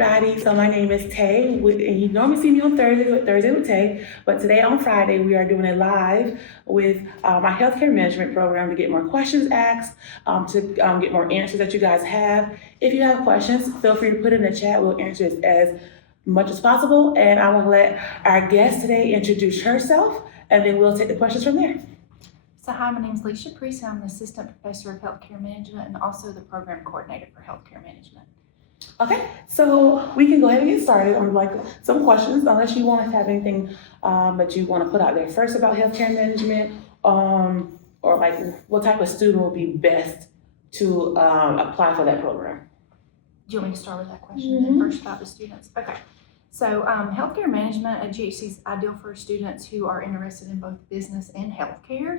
everybody. So my name is Tay, and you normally see me on Thursday with Tay, but today on Friday we are doing a live with my healthcare management program to get more questions asked, to get more answers that you guys have. If you have questions, feel free to put it in the chat. We'll answer it as much as possible, and I will let our guest today introduce herself, and then we'll take the questions from there. So hi, my name is Leisha Priest. I'm the Assistant Professor of Healthcare Management and also the Program Coordinator for Healthcare Management. Okay, so we can go ahead and get started on like some questions, unless you want to have anything that you want to put out there first about healthcare management, or like what type of student would be best to apply for that program. Do you want me to start with that question then first about the students? Okay. So healthcare management at GHC is ideal for students who are interested in both business and healthcare,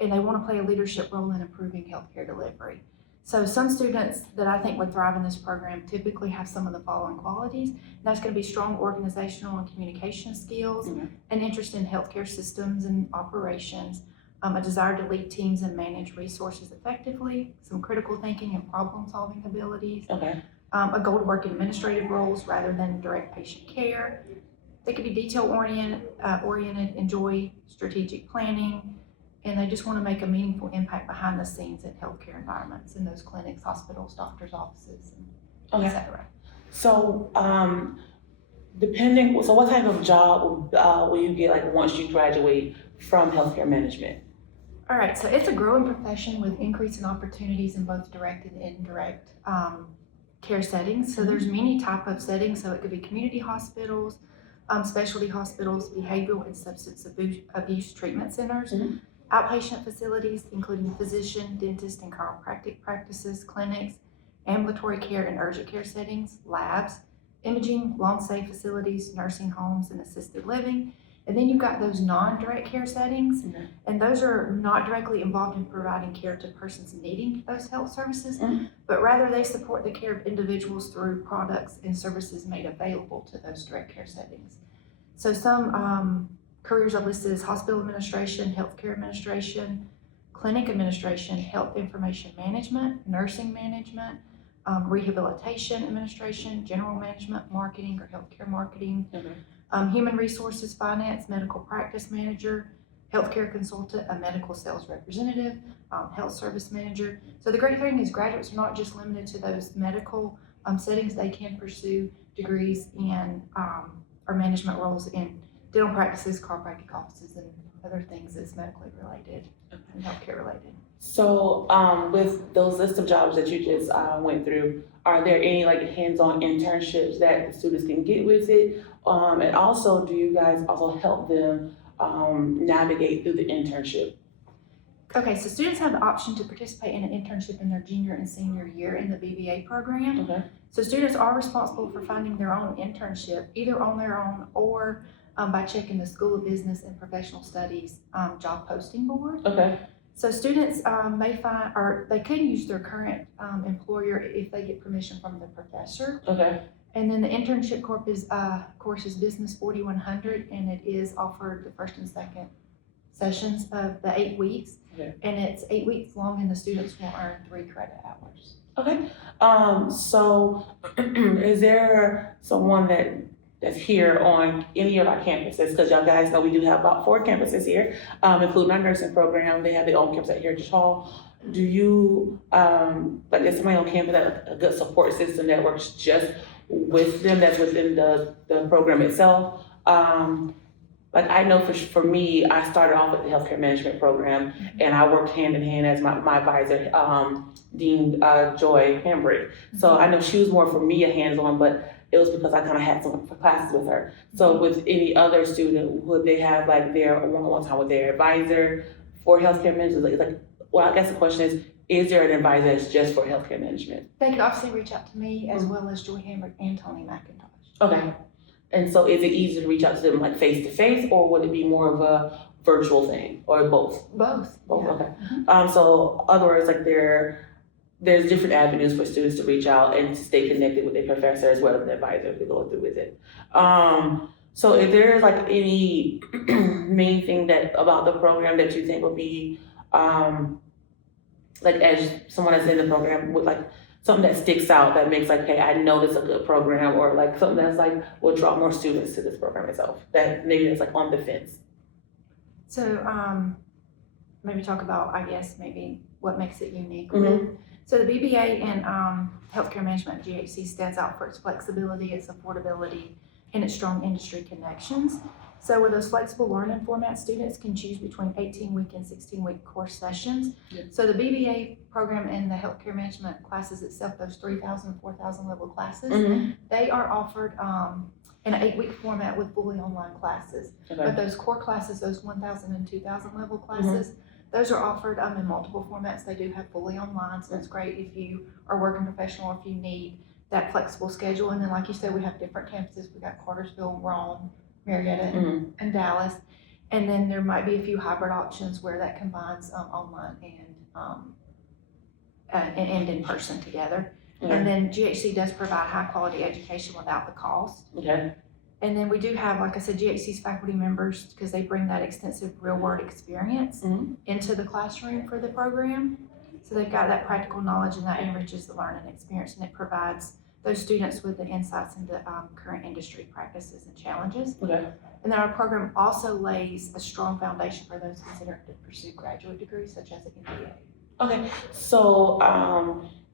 and they want to play a leadership role in improving healthcare delivery. So some students that I think would thrive in this program typically have some of the following qualities. That's going to be strong organizational and communication skills, an interest in healthcare systems and operations, a desire to lead teams and manage resources effectively, some critical thinking and problem-solving abilities, a goal to work in administrative roles rather than direct patient care. They could be detail-oriented, enjoy strategic planning, and they just want to make a meaningful impact behind the scenes at healthcare environments in those clinics, hospitals, doctors' offices, and etc. So, so what type of job will you get like once you graduate from healthcare management? All right, so it's a growing profession with increasing opportunities in both direct and indirect care settings. So there's many type of settings. So it could be community hospitals, specialty hospitals, behavioral and substance abuse treatment centers, outpatient facilities, including physician, dentist, and chiropractic practices, clinics, ambulatory care and urgent care settings, labs, imaging, long-stay facilities, nursing homes, and assisted living. And then you've got those non-direct care settings, and those are not directly involved in providing care to persons needing those health services, but rather they support the care of individuals through products and services made available to those direct care settings. So some careers are listed as hospital administration, healthcare administration, clinic administration, health information management, nursing management, rehabilitation administration, general management, marketing or healthcare marketing, human resources, finance, medical practice manager, healthcare consultant, a medical sales representative, health service manager. So the great thing is graduates are not just limited to those medical settings. They can pursue degrees in or management roles in dental practices, chiropractic offices, and other things that's medically related and healthcare related. So with those list of jobs that you just went through, are there any like hands-on internships that the students can get with it? And also, do you guys also help them navigate through the internship? Okay, so students have the option to participate in an internship in their junior and senior year in the BBA program. So students are responsible for finding their own internship, either on their own or by checking the School of Business and Professional Studies job posting board. So students may find, or they could use their current employer if they get permission from the professor. And then the internship course is Business 4100, and it is offered the first and second sessions of the 8 weeks. And it's 8 weeks long, and the students will earn 3 credit hours. So is there someone that's here on any of our campuses? Because y'all guys know we do have about 4 campuses here, including our nursing program. They have their own campus at Heritage Hall. Do you, like there's somebody on campus that a good support system that works just with them, that's within the program itself? Like I know for me, I started off with the healthcare management program, and I worked hand in hand as my advisor, Dean Joy Hambrick. So I know she was more for me a hands-on, but it was because I kind of had some classes with her. So with any other student, would they have like their one-on-one time with their advisor for healthcare management? Well, I guess the question is there an advisor that's just for healthcare management? They could obviously reach out to me as well as Joy Hambrick and Tony McIntosh. And so is it easier to reach out to them like face-to-face, or would it be more of a virtual thing, or both? Both. So other words, like there's different avenues for students to reach out and to stay connected with their professor as well as the advisor if they go through with it. So if there's like any main thing about the program that you think would be like as someone that's in the program would like something that sticks out that makes like, hey, I know this is a good program, or like something that's like will draw more students to this program itself that maybe it's like on the fence? So, maybe talk about, I guess, maybe what makes it unique. Mhm. So the BBA in healthcare management at GHC stands out for its flexibility, its affordability, and its strong industry connections. So with those flexible learning formats, students can choose between 18-week and 16-week course sessions. Yeah. So the BBA program and the healthcare management classes itself, those 3,000, 4,000 level classes, Mhm. they are offered in an 8-week format with fully online classes. Okay. But those core classes, those 1,000 and 2,000 level classes, those are offered in multiple formats. They do have fully online, so that's great if you are working professional or if you need that flexible schedule. And then, like you said, we have different campuses. We got Cartersville, Rome, Marietta, and Dallas. And then there might be a few hybrid options where that combines online and in person together. Okay. And then GHC does provide high quality education without the cost. Okay. And then we do have, like I said, GHC's faculty members, because they bring that extensive real world experience into the classroom for the program. So they've got that practical knowledge, and that enriches the learning experience, and it provides those students with the insights into current industry practices and challenges. Okay. And then our program also lays a strong foundation for those considering to pursue graduate degrees such as an MBA. Okay. So,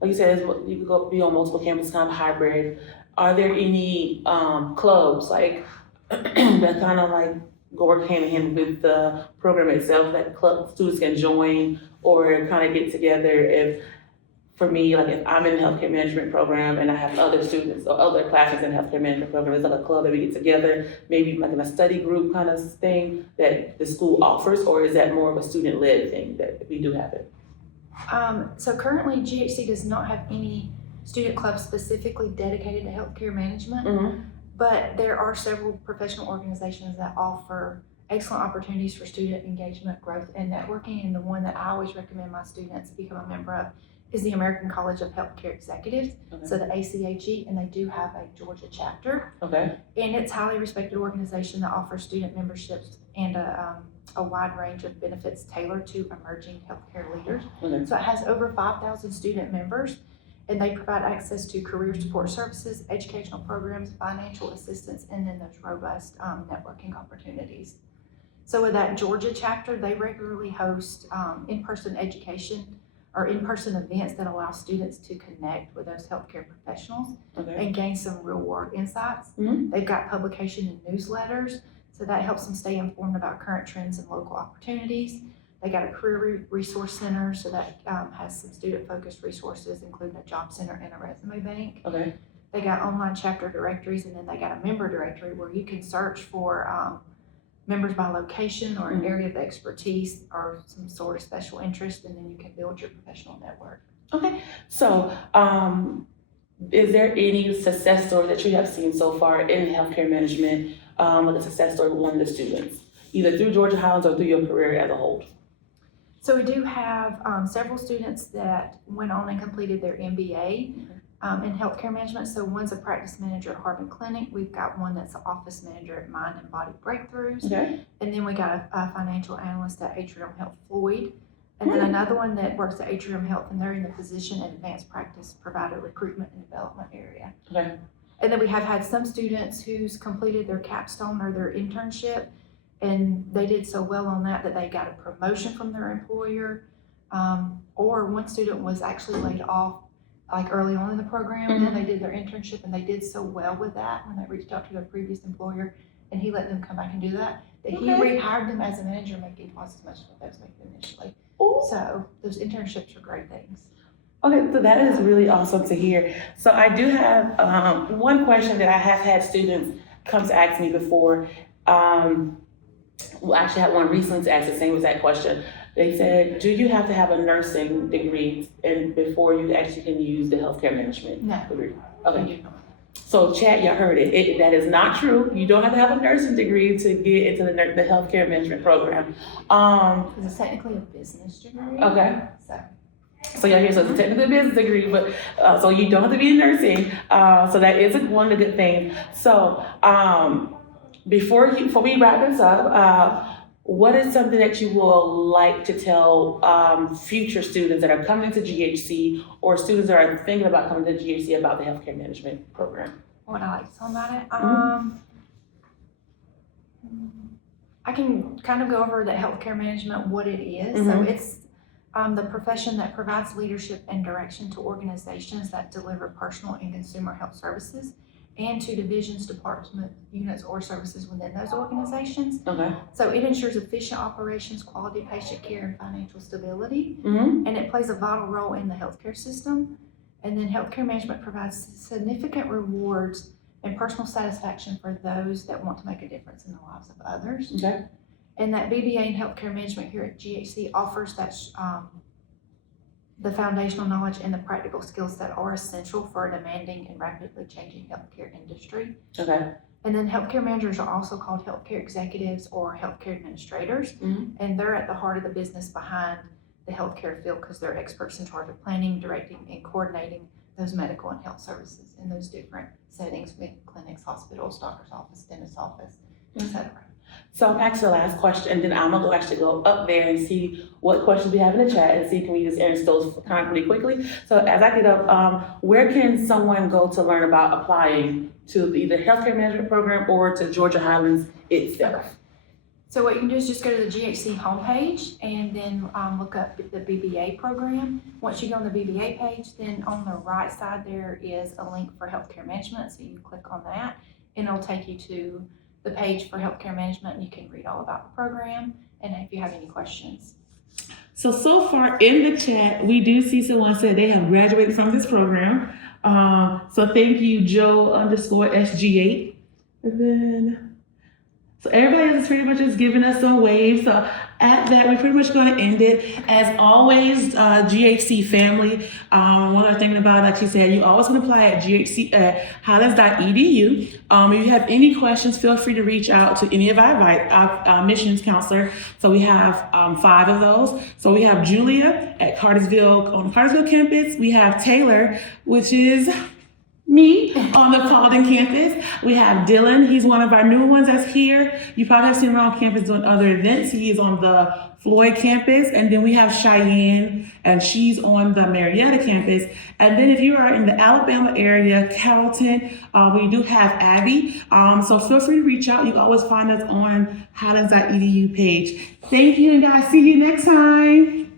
like you said, you could go be on multiple campuses, kind of hybrid. Are there any clubs like that kind of like go work hand in hand with the program itself that club students can join or kind of get together? If for me, like if I'm in the healthcare management program and I have other students or other classes in the healthcare management program, is like a club that we get together, maybe like in a study group kind of thing that the school offers, or is that more of a student-led thing that we do have it? So currently GHC does not have any student clubs specifically dedicated to healthcare management, but there are several professional organizations that offer excellent opportunities for student engagement, growth, and networking. And the one that I always recommend my students become a member of is the American College of Healthcare Executives, so the ACHE, and they do have a Georgia chapter. Okay. And it's a highly respected organization that offers student memberships and a wide range of benefits tailored to emerging healthcare leaders. Okay. So it has over 5,000 student members, and they provide access to career support services, educational programs, financial assistance, and then those robust networking opportunities. So with that Georgia chapter, they regularly host in-person education or in-person events that allow students to connect with those healthcare professionals and gain some real-world insights. They've got publication and newsletters, so that helps them stay informed about current trends and local opportunities. They got a career resource center, so that has some student-focused resources, including a job center and a resume bank. Okay. They got online chapter directories, and then they got a member directory where you can search for members by location or an area of expertise or some sort of special interest, and then you can build your professional network. Okay. So, is there any success story that you have seen so far in healthcare management, like a success story with one of the students, either through Georgia Highlands or through your career as a whole? So we do have several students that went on and completed their MBA in healthcare management. So one's a practice manager at Harbin Clinic. We've got one that's an office manager at Mind and Body Breakthroughs. Okay. And then we got a financial analyst at Atrium Health Floyd. And then another one that works at Atrium Health, and they're in the physician and advanced practice provider recruitment and development area. Okay. And then we have had some students who's completed their capstone or their internship, and they did so well on that they got a promotion from their employer. Or one student was actually laid off like early on in the program, and then they did their internship, and they did so well with that when they reached out to their previous employer, and he let them come back and do that he rehired them as a manager, making twice as much as what they was making initially. Ooh. So those internships are great things. Okay, so that is really awesome to hear. So I do have one question that I have had students come to ask me before. Well, I actually had one recently to ask the same exact question. They said, do you have to have a nursing degree before you actually can use the healthcare management degree? Okay. So chat, you heard it. That is not true. You don't have to have a nursing degree to get into the healthcare management program. Because it's technically a business degree. Okay. So y'all hear, so it's a technical business degree, but so you don't have to be in nursing. So that is one of the good things. So before we wrap this up, what is something that you will like to tell future students that are coming to GHC or students that are thinking about coming to GHC about the healthcare management program? What I like to tell them about it? Mhm. I can kind of go over the healthcare management, what it is. So Mhm. it's the profession that provides leadership and direction to organizations that deliver personal and consumer health services and to divisions, departments, units, or services within those organizations. Okay. So it ensures efficient operations, quality patient care, and financial stability. Mm-hmm. And it plays a vital role in the healthcare system. And then healthcare management provides significant rewards and personal satisfaction for those that want to make a difference in the lives of others. Okay. And that BBA in healthcare management here at GHC offers that the foundational knowledge and the practical skills that are essential for a demanding and rapidly changing healthcare industry. Okay. And then healthcare managers are also called healthcare executives or healthcare administrators. Mhm. And they're at the heart of the business behind the healthcare field because they're experts in charge of planning, directing, and coordinating those medical and health services in those different settings with clinics, hospitals, doctor's office, dentist's office, etc. So I'm asking the last question, and then I'm gonna actually go up there and see what questions we have in the chat and see can we just answer those kind of pretty quickly. So as I get up, where can someone go to learn about applying to either healthcare management program or to Georgia Highlands itself? So what you can do is just go to the GHC homepage and then look up the BBA program. Once you go on the BBA page, then on the right side there is a link for healthcare management. So you click on that and it'll take you to the page for healthcare management and you can read all about the program and if you have any questions. So far in the chat, we do see someone said they have graduated from this program. So thank you, Joe_SG8. And then, so everybody is pretty much just giving us some waves. So at that, we're pretty much going to end it. As always, GHC family, one other thing about it, like she said, you always can apply at GHC at highlands.edu. If you have any questions, feel free to reach out to any of our missions counselor. So we have 5 of those. So we have Julia at Cartersville, on the Cartersville campus. We have Taylor, which is me on the Paulding campus. We have Dylan. He's one of our new ones that's here. You probably have seen him on campus doing other events. He is on the Floyd campus. And then we have Cheyenne, and she's on the Marietta campus. And then if you are in the Alabama area, Carrollton, we do have Abby. So feel free to reach out. You can always find us on highlands.edu page. Thank you, and guys, see you next time.